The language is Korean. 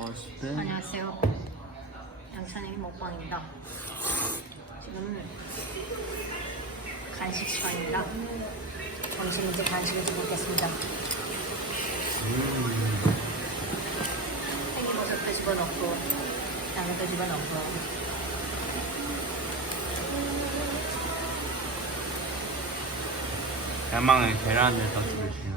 맛있대. 안녕하세요. 양찬이 먹방입니다. 지금 간식 시간입니다. 당신 이제 간식을 좀 먹겠습니다. 생기버섯도 집어넣고 양념도 집어넣고 대망의 계란을 떠주시는.